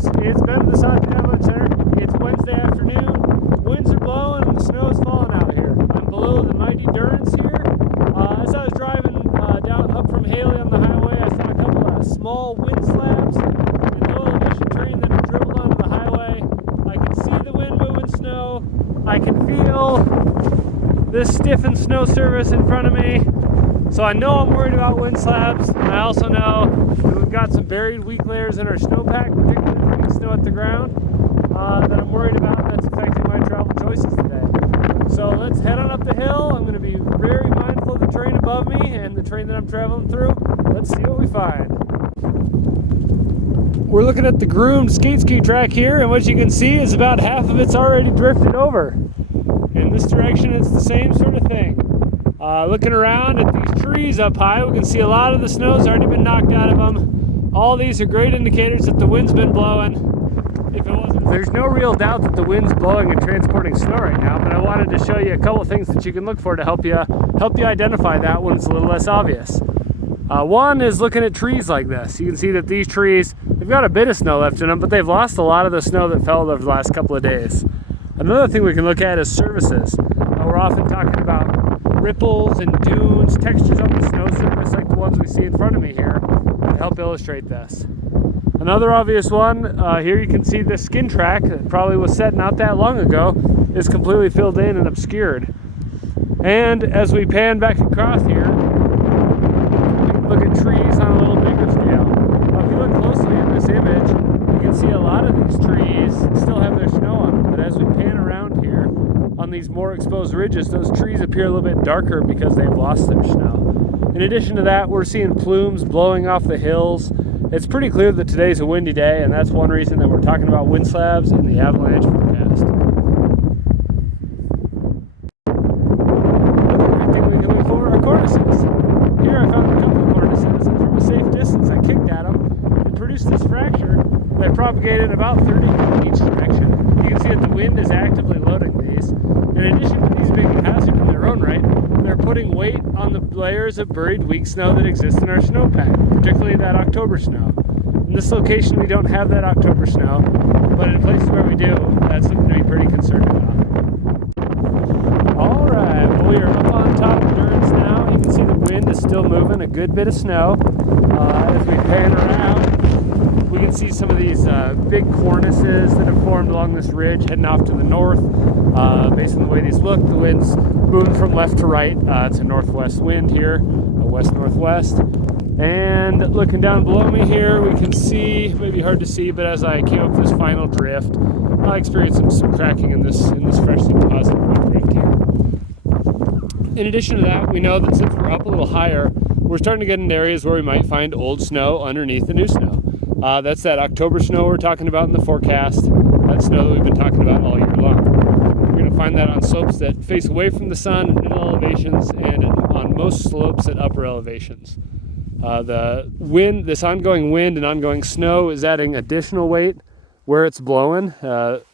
It's Ben at the Saucon Avalanche Center. It's Wednesday afternoon. Winds are blowing and the snow is falling out here. I'm below the mighty Durance here. As I was driving down up from Haley on the highway, I saw a couple of small wind slabs and low elevation terrain that had dribbled onto the highway. I can see the wind moving snow. I can feel this stiffened snow surface in front of me. So I know I'm worried about wind slabs. I also know that we've got some buried weak layers in our snowpack, particularly putting snow at the ground, that I'm worried about, and that's affecting my travel choices today. So let's head on up the hill. I'm going to be very mindful of the terrain above me and the terrain that I'm traveling through. Let's see what we find. We're looking at the groomed skate ski track here, and what you can see is about half of it's already drifted over. In this direction, it's the same sort of thing. Looking around at these trees up high, we can see a lot of the snow's already been knocked out of them. All these are great indicators that the wind's been blowing. If it wasn't, there's no real doubt that the wind's blowing and transporting snow right now, but I wanted to show you a couple things that you can look for to help you identify that when it's a little less obvious. One is looking at trees like this. You can see that these trees, they've got a bit of snow left in them, but they've lost a lot of the snow that fell over the last couple of days. Another thing we can look at is surfaces. We're often talking about ripples and dunes, textures on the snow surface like the ones we see in front of me here to help illustrate this. Another obvious one, here you can see the skin track that probably was set not that long ago is completely filled in and obscured. And as we pan back across here, we can look at trees on a little bigger scale. Now, if you look closely in this image, you can see a lot of these trees still have their snow on them, but as we pan around here on these more exposed ridges, those trees appear a little bit darker because they've lost their snow. In addition to that, we're seeing plumes blowing off the hills. It's pretty clear that today's a windy day, and that's one reason that we're talking about wind slabs in the avalanche forecast. Another thing we can look for are cornices. Here I found a couple of cornices, and from a safe distance I kicked at them and produced this fracture that propagated about 30 feet in each direction. You can see that the wind is actively loading these. In addition to these being a hazard in their own right, they're putting weight on the layers of buried weak snow that exist in our snowpack, particularly that October snow. In this location we don't have that October snow, but in places where we do, that's something to be pretty concerned about. Alright, well, we are up on top of Durance now. You can see the wind is still moving a good bit of snow. As we pan around, we can see some of these big cornices that have formed along this ridge heading off to the north. Based on the way these look, the wind's moving from left to right. It's a northwest wind here, a west-northwest. And looking down below me here, we can see, maybe hard to see, but as I came up this final drift, I experienced some cracking in this freshly deposited drift here. In addition to that, we know that since we're up a little higher, we're starting to get into areas where we might find old snow underneath the new snow. That's that October snow we're talking about in the forecast. That snow that we've been talking about all year long. We're going to find that on slopes that face away from the sun at middle elevations and on most slopes at upper elevations. The wind, this ongoing wind and ongoing snow is adding additional weight where it's blowing.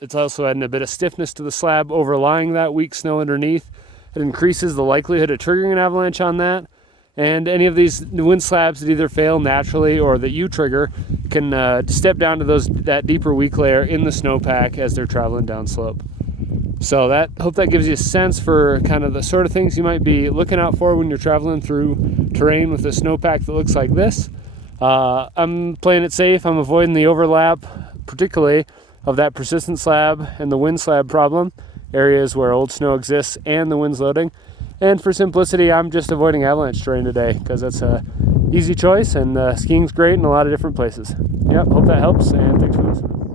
It's also adding a bit of stiffness to the slab overlying that weak snow underneath. It increases the likelihood of triggering an avalanche on that. And any of these wind slabs that either fail naturally or that you trigger can step down to that deeper weak layer in the snowpack as they're traveling down slope. So hope that gives you a sense for kind of the sort of things you might be looking out for when you're traveling through terrain with a snowpack that looks like this. I'm playing it safe. I'm avoiding the overlap, particularly of that persistent slab and the wind slab problem, areas where old snow exists and the wind's loading. And for simplicity, I'm just avoiding avalanche terrain today because that's an easy choice, and skiing's great in a lot of different places. Yep, hope that helps, and thanks for listening.